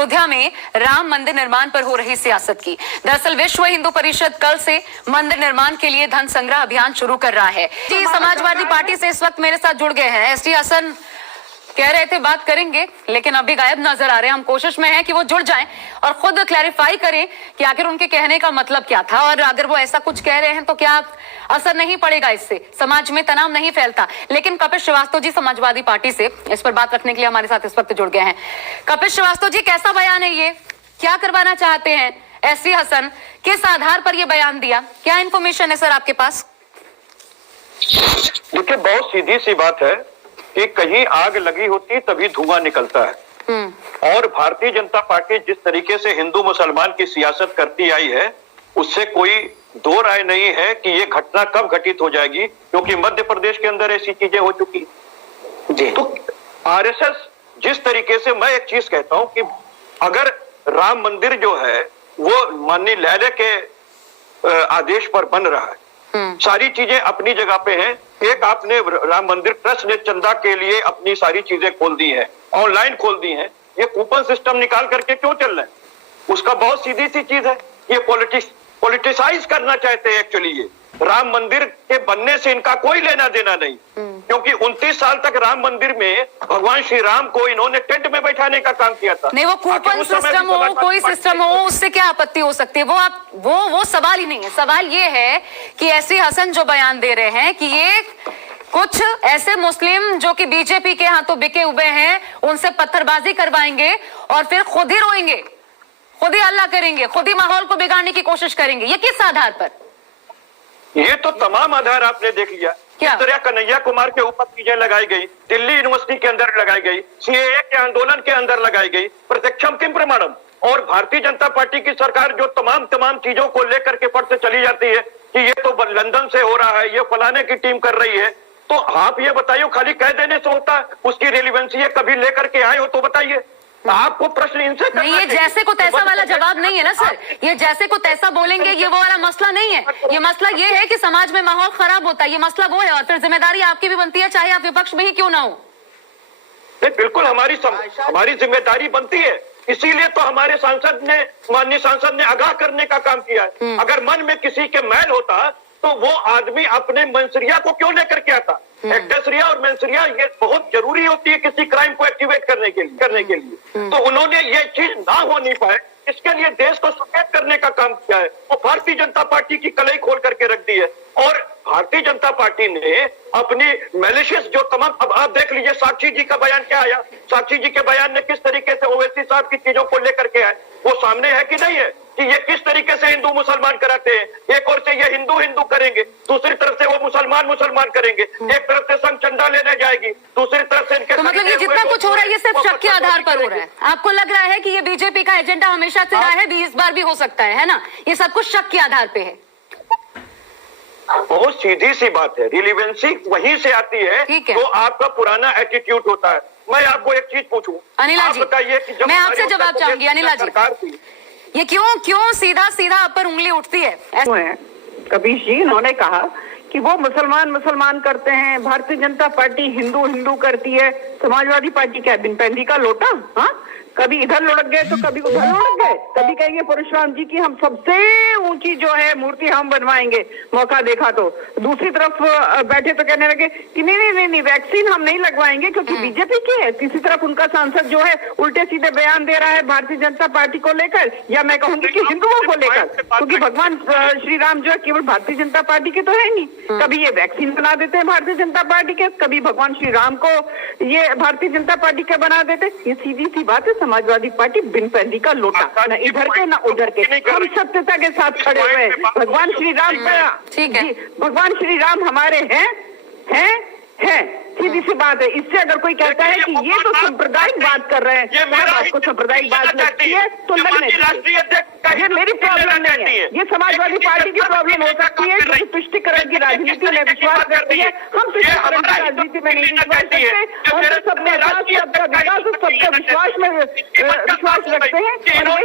अयोध्या में राम मंदिर निर्माण पर हो रही सियासत की। दरअसल विश्व हिंदू परिषद कल से मंदिर निर्माण के लिए धन संग्रह अभियान शुरू कर रहा है। जी, समाजवादी पार्टी से इस वक्त मेरे साथ जुड़ गए हैं एसटी हसन। कह रहे थे बात करेंगे, लेकिन अभी गायब नजर आ रहे हैं। हम कोशिश में हैं कि वो जुड़ जाएं और खुद क्लैरिफाई करें कि आखिर उनके कहने का मतलब क्या था, और अगर वो ऐसा कुछ कह रहे हैं तो क्या असर नहीं पड़ेगा, इससे समाज में तनाव नहीं फैलता। लेकिन कपिल श्रीवास्तव जी समाजवादी पार्टी से इस पर बात रखने के लिए हमारे साथ इस वक्त जुड़ गए हैं। कपिल श्रीवास्तव जी, कैसा बयान है ये? क्या करवाना चाहते हैं एसटी हसन? किस आधार पर ये बयान दिया? क्या इन्फॉर्मेशन है सर आपके पास? देखिए, बहुत सीधी सी बात है कि कहीं आग लगी होती तभी धुआं निकलता है। और भारतीय जनता पार्टी जिस तरीके से हिंदू मुसलमान की सियासत करती आई है, उससे कोई दो राय नहीं है कि ये घटना कब घटित हो जाएगी, क्योंकि मध्य प्रदेश के अंदर ऐसी चीजें हो चुकी जी। तो आरएसएस जिस तरीके से, मैं एक चीज कहता हूं कि अगर राम मंदिर जो है वो माननीय न्यायालय के आदेश पर बन रहा है, सारी चीजें अपनी जगह पे हैं। एक आपने राम मंदिर ट्रस्ट ने चंदा के लिए अपनी सारी चीजें खोल दी हैं, ऑनलाइन खोल दी हैं। ये कूपन सिस्टम निकाल करके क्यों चल रहे हैं? उसका बहुत सीधी सी चीज है, ये पॉलिटिसाइज करना चाहते हैं एक्चुअली। ये राम मंदिर के बनने से इनका कोई लेना देना नहीं, क्योंकि 29 साल तक राम मंदिर में भगवान श्री राम को इन्होंने टेंट में बैठाने का काम किया था। नहीं, वो कूपन सिस्टम हो, कोई सिस्टम हो, उससे क्या आपत्ति हो सकती है? वो सवाल ही नहीं है। सवाल ये है कि एसटी हसन जो बयान दे रहे हैं कि ये कुछ ऐसे मुस्लिम जो कि बीजेपी के हाथों बिके हुए हैं, उनसे पत्थरबाजी करवाएंगे और फिर खुद ही रोएंगे, खुद ही हल्ला करेंगे, खुद ही माहौल को बिगाड़ने की कोशिश करेंगे। ये किस आधार पर? ये तो तमाम आधार आपने देख लिया। किस तरह कन्हैया कुमार के ऊपर चीजें लगाई गई, दिल्ली यूनिवर्सिटी के अंदर लगाई गई, सीएए के आंदोलन के अंदर लगाई गई, प्रत्यक्षम किम प्रमाणम। और भारतीय जनता पार्टी की सरकार जो तमाम चीजों को लेकर के पढ़ते चली जाती है कि ये तो लंदन से हो रहा है, ये फलाने की टीम कर रही है। तो आप ये बताइए, खाली कह देने से होता है? उसकी रेलिवेंसी है, कभी लेकर के आए हो तो बताइए। आपको प्रश्न इनसे नहीं, ये जैसे को तैसा वाला जवाब नहीं है ना सर। ये जैसे को तैसा बोलेंगे, ये वो वाला मसला नहीं है। ये मसला ये है कि समाज में माहौल खराब होता है, ये मसला वो है। और फिर जिम्मेदारी आपकी भी बनती है, चाहे आप विपक्ष में ही क्यों ना हो। बिल्कुल हमारी जिम्मेदारी बनती है। इसीलिए तो हमारे माननीय सांसद ने आगाह करने का काम किया है। अगर मन में किसी के मैल होता तो वो आदमी अपने मंसरिया को क्यों लेकर के आता? एक्डेसरिया और मेंसरिया ये बहुत जरूरी होती है किसी क्राइम को एक्टिवेट करने के लिए। तो उन्होंने ये चीज ना हो नहीं पाए, इसके लिए देश को सचेत करने का काम किया है। वो भारतीय जनता पार्टी की कलई खोल करके रख दी है। और भारतीय जनता पार्टी ने अपनी मैलिशियस जो तमाम, अब आप देख लीजिए साक्षी जी का बयान क्या आया। साक्षी जी के बयान ने किस तरीके से ओवैसी साहब की चीजों को लेकर के आए, वो सामने है कि नहीं है कि ये किस तरीके से हिंदू मुसलमान कराते हैं। एक ओर से ये हिंदू करेंगे, दूसरी तरफ से वो मुसलमान करेंगे। एक तरफ से संघ चंदा लेने जाएगी, दूसरी तरफ से इनके, तो मतलब ये जितना कुछ हो रहा है ये सिर्फ शक के आधार पर हो रहा है। आपको लग रहा है कि ये बीजेपी का एजेंडा हमेशा से रहा है, इस बार भी हो सकता है ना? ये सब कुछ शक के आधार पे है। बहुत सीधी सी बात है, रिलीवेंसी वहीं से आती है तो आपका पुराना एटीट्यूड होता है। मैं आपको एक चीज पूछूं, अनिला जी, बताइए कि जब मैं आपसे जवाब चाहूंगी। अनिला जी, ये क्यों सीधा आप पर उंगली उठती है? कबीर जी, उन्होंने कहा कि वो मुसलमान करते हैं, भारतीय जनता पार्टी हिंदू करती है, समाजवादी पार्टी क्या बिन पैंदी का लोटा? हाँ, कभी इधर लुढ़क गए तो कभी उधर लुढ़क गए। कभी कहेंगे परशुराम जी की हम सबसे ऊंची जो है मूर्ति हम बनवाएंगे, मौका देखा तो। दूसरी तरफ बैठे तो कहने लगे कि नहीं वैक्सीन हम नहीं लगवाएंगे क्योंकि बीजेपी की है। तीसरी तरफ उनका सांसद जो है उल्टे सीधे बयान दे रहा है भारतीय जनता पार्टी को लेकर, या मैं कहूंगी कि हिंदुओं को लेकर, क्योंकि भगवान श्री राम जो है केवल भारतीय जनता पार्टी के तो है नहीं। कभी ये वैक्सीन बना देते हैं भारतीय जनता पार्टी के, कभी भगवान श्री राम को ये भारतीय जनता पार्टी के बना देते। ये सीधी सी बात है, समाजवादी पार्टी बिन पैंदी का लोटा, न इधर के न उधर के। हम सत्यता के साथ खड़े हुए हैं। भगवान श्री राम भगवान श्री राम हमारे हैं। सीधी सी बात है। इससे अगर कोई कहता है कि ये तो सांप्रदायिक बात कर रहे हैं, आपको सांप्रदायिक बात लगती है तो लगने ये मेरी प्रॉब्लम नहीं है, ये समाजवादी पार्टी की प्रॉब्लम हो सकती है क्योंकि तुष्टिकरण की राजनीति में विश्वास करती है। हम तुष्टिकरण की राजनीति में नहीं विश्वास करते, हम तो सबका विकास और सबका विश्वास में विश्वास रखते हैं। और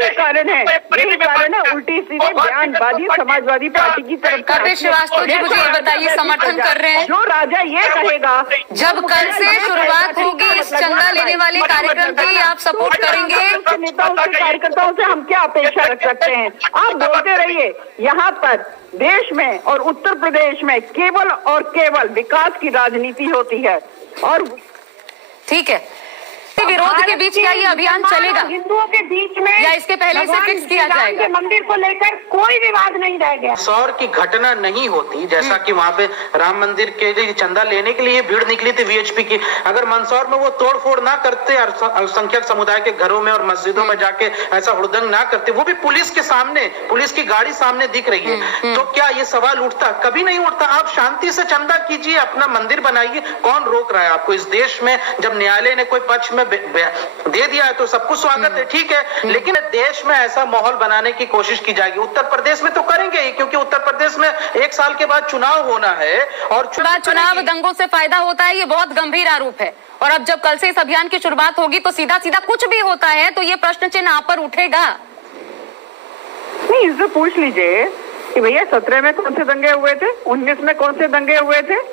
यही कारण है उल्टी सीधे बयानबाजी समाजवादी पार्टी की तरफ। कपिल श्रीवास्तव जी, मुझे ये बताइए, समर्थन कर रहे हैं जो राजा ये कहेगा जब कल से शुरुआत होगी इस चंदा लेने वाले कार्यक्रम की, आप सपोर्ट करेंगे? नेताओं से, कार्यकर्ताओं से हम क्या अपेक्षा रख सकते हैं? आप बोलते रहिए। यहाँ पर देश में और उत्तर प्रदेश में केवल और केवल विकास की राजनीति होती है। और ठीक है, विरोध के बीच क्या ये अभियान चलेगा? हिंदुओं के बीच में या इसके पहले से फिक्स किया जाएगा? मंदिर को लेकर कोई विवाद नहीं रह गया। मंदसौर की घटना नहीं होती, जैसा कि वहां पे राम मंदिर के लिए चंदा लेने के लिए भीड़ निकली थी वीएचपी की, अगर मंदसौर में वो तोड़फोड़ ना करते, अल्पसंख्यक समुदाय के घरों में और मस्जिदों में जाके ऐसा हुड़दंग ना करते, वो भी पुलिस के सामने, पुलिस की गाड़ी सामने दिख रही है, तो क्या ये सवाल उठता? कभी नहीं उठता। आप शांति से चंदा कीजिए, अपना मंदिर बनाइए, कौन रोक रहा है आपको? इस देश में जब न्यायालय ने कोई पक्ष में दे दिया है तो सबको स्वागत है, ठीक है, लेकिन देश में ऐसा माहौल बनाने की कोशिश की जाएगी। उत्तर प्रदेश में तो करेंगे ही, क्योंकि उत्तर प्रदेश में 1 साल के बाद चुनाव होना है और चुनाव दंगों से फायदा होता है, ये बहुत गंभीर आरोप है। और अब जब कल से इस अभियान की शुरुआत होगी तो सीधा सीधा कुछ भी होता है तो ये प्रश्न चिन्ह आप पर उठेगा। नहीं, इससे पूछ लीजिए कि भैया 17 में कौन से दंगे हुए थे, 19 में कौन से दंगे हुए थे?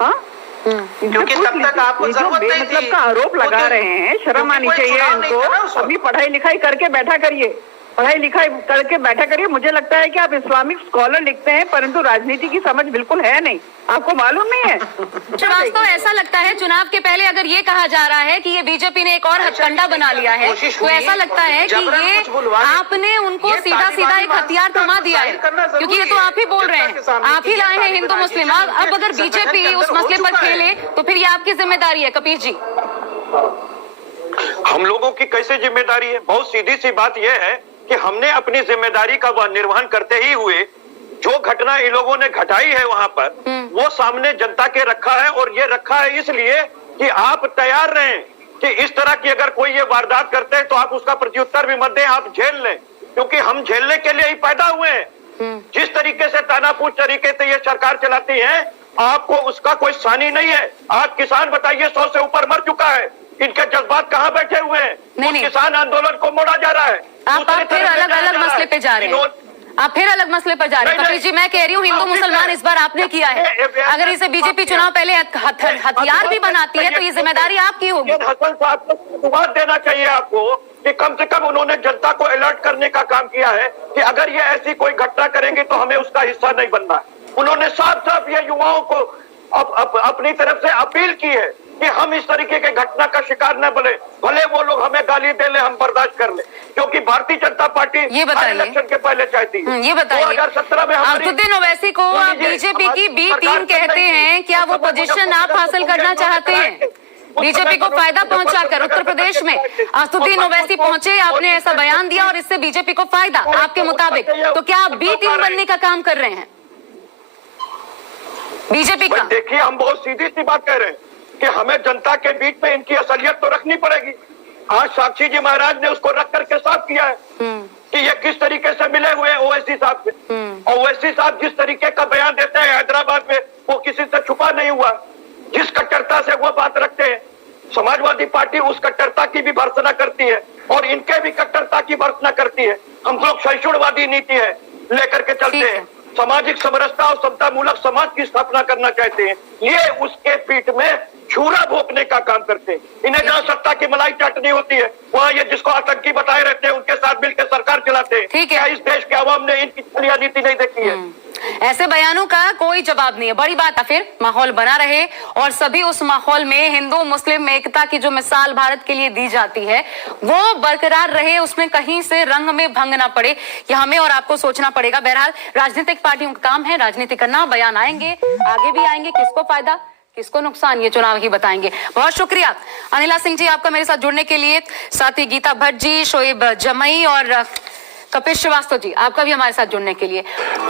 हाँ, क्योंकि तब तक आपको जरूरत नहीं थी। मतलब का आरोप लगा रहे हैं, शर्म आनी चाहिए इनको। अभी पढ़ाई लिखाई करके बैठा करिए, पढ़ाई लिखाई करके बैठा करिए। मुझे लगता है कि आप इस्लामिक स्कॉलर लिखते हैं, परंतु राजनीति की समझ बिल्कुल है नहीं, आपको मालूम नहीं है। श्रीवास्तव, ऐसा लगता है चुनाव के पहले अगर ये कहा जा रहा है कि ये बीजेपी ने एक और हथकंडा बना लिया है, तो ऐसा लगता है कि ये आपने उनको सीधा सीधा एक हथियार थमा दिया है, क्योंकि ये तो आप ही बोल रहे हैं, आप ही लाए हैं हिंदू मुस्लिम। अब अगर बीजेपी उस मसले पर खेले तो फिर ये आपकी जिम्मेदारी है। कपिल जी, हम लोगों की कैसे जिम्मेदारी है? बहुत सीधी सी बात यह है कि हमने अपनी जिम्मेदारी का वह निर्वहन करते ही हुए जो घटना इन लोगों ने घटाई है वहां पर, वो सामने जनता के रखा है। और ये रखा है इसलिए कि आप तैयार रहें कि इस तरह की अगर कोई ये वारदात करते हैं तो आप उसका प्रत्युत्तर भी मत दें, आप झेल लें, क्योंकि हम झेलने के लिए ही पैदा हुए हैं। जिस तरीके से तानापूछ तरीके से ये सरकार चलाती है, आपको उसका कोई सानी नहीं है। आज किसान बताइए 100 से ऊपर मर चुका है, इनके जज्बात कहाँ बैठे हुए हैं? नहीं। किसान आंदोलन को मोड़ा जा रहा है। आप फिर अलग अलग मसले पे जा रहे हैं, आप फिर अलग मसले पर जा रहे हैं। कपिल जी, मैं कह रही हूँ हिंदू मुसलमान इस बार आपने किया है, अगर इसे बीजेपी चुनाव पहले हथियार भी बनाती है तो ये जिम्मेदारी आपकी होगी। हसन साहब को धन्यवाद देना चाहिए आपको कि कम से कम उन्होंने जनता को अलर्ट करने का काम किया है कि अगर ये ऐसी कोई घटना करेंगे तो हमें उसका हिस्सा नहीं बनना है। उन्होंने साफ साफ ये युवाओं को अपनी तरफ से अपील की है कि हम इस तरीके के घटना का शिकार न बने, भले वो लोग हमें गाली दे ले, हम बर्दाश्त कर ले, क्योंकि भारतीय जनता पार्टी इलेक्शन के पहले चाहती है। ये बताइए, 2017 में असदुद्दीन ओवैसी को आप बीजेपी की बी टीम कहते हैं, क्या वो पोजीशन आप हासिल करना चाहते हैं? बीजेपी को फायदा पहुंचाकर उत्तर प्रदेश में असदुद्दीन ओवैसी पहुंचे, आपने ऐसा बयान दिया और इससे बीजेपी को फायदा आपके मुताबिक, तो क्या आप बी टीम बनने का काम कर रहे हैं बीजेपी का? देखिए, हम बहुत सीधी सी बात कह रहे हैं कि हमें जनता के बीच में इनकी असलियत तो रखनी पड़ेगी। आज साक्षी जी महाराज ने उसको रख करके साफ किया है कि ये किस तरीके से मिले हुए हैं ओवैसी साहब से। और ओवैसी साहब जिस तरीके का बयान देते हैं हैदराबाद में, वो किसी से छुपा नहीं हुआ। जिस कट्टरता से वो बात रखते हैं, समाजवादी पार्टी उस कट्टरता की भी भर्त्सना करती है और इनके भी कट्टरता की भर्त्सना करती है। हम लोग सहिष्णुवादी नीति है लेकर के चलते हैं, सामाजिक समरसता और समता मूलक समाज की स्थापना करना चाहते हैं। ये उसके पीठ में छुरा भोंकने का काम करते हैं। इन्हें जहाँ सत्ता की मलाई चाटनी होती है, वहाँ ये जिसको आतंकी बताए रहते हैं उनके साथ मिलकर सरकार चलाते हैं। ठीक है, क्या इस देश के आवाम ने इनकी छलिया नीति नहीं देखी है? ऐसे बयानों का कोई जवाब नहीं है। बड़ी बात है फिर माहौल बना रहे और सभी उस माहौल में हिंदू मुस्लिम एकता की जो मिसाल भारत के लिए दी जाती है वो बरकरार रहे, उसमें कहीं से रंग में भंग ना पड़े। ये हमें और आपको सोचना पड़ेगा। बहरहाल राजनीतिक पार्टियों का काम है राजनीति करना, बयान आएंगे, आगे भी आएंगे, किसको फायदा किसको नुकसान ये चुनाव ही बताएंगे। बहुत शुक्रिया अनिला सिंह जी आपका मेरे साथ जुड़ने के लिए, साथ ही गीता भट्ट जी, शोएब जमई और कपिल श्रीवास्तव जी आपका भी हमारे साथ जुड़ने के लिए।